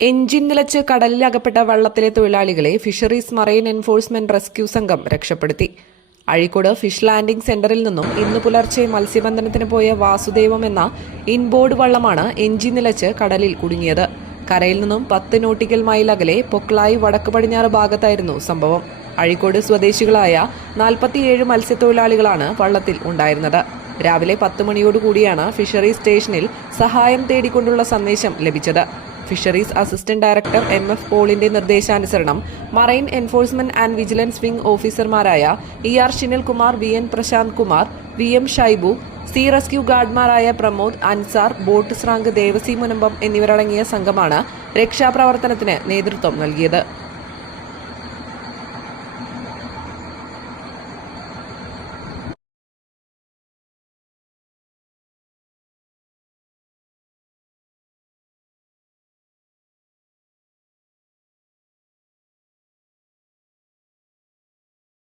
Engine നിലച്ച് കടലിൽ അകപ്പെട്ട വള്ളത്തിലെ തൊഴിലാളികളെ ഫിഷറീസ് മറൈൻ എൻഫോഴ്സ്മെന്റ് റെസ്ക്യൂ സംഘം രക്ഷപ്പെടുത്തി. അഴീക്കോട് ഫിഷ് ലാൻഡിംഗ് സെന്ററിൽ നിന്നും ഇന്ന് പുലർച്ചെ മത്സ്യബന്ധനത്തിന് പോയ വാസുദേവം എന്ന ഇൻബോർഡ് വള്ളമാണ് എഞ്ചിൻ നിലച്ച് കടലിൽ കുടുങ്ങിയത്. കരയിൽ നിന്നും പത്ത് നോട്ടിക്കൽ മൈൽ അകലെ പൊക്ലായി വടക്ക് പടിഞ്ഞാറ് ഭാഗത്തായിരുന്നു സംഭവം. അഴീക്കോട് സ്വദേശികളായ നാൽപ്പത്തിയേഴ് മത്സ്യത്തൊഴിലാളികളാണ് വള്ളത്തിൽ ഉണ്ടായിരുന്നത്. രാവിലെ പത്ത് മണിയോടുകൂടിയാണ് ഫിഷറീസ് സ്റ്റേഷനിൽ സഹായം തേടിക്കൊണ്ടുള്ള സന്ദേശം ലഭിച്ചത്. Fisheries assistant director M F പോളിന്റെ നിർദ്ദേശാനുസരണം marine enforcement and vigilance wing ഓഫീസർമാരായ E R Shinilkumar V N Prashant Kumar V M Shaibu C rescue ഗാർഡ്മാരായ Pramod Ansar boat സ്രാങ്ക് ദേവസി മുനമ്പം എന്നിവരടങ്ങിയ സംഘമാണ് രക്ഷാപ്രവർത്തനത്തിന് നേതൃത്വം നൽകിയത്.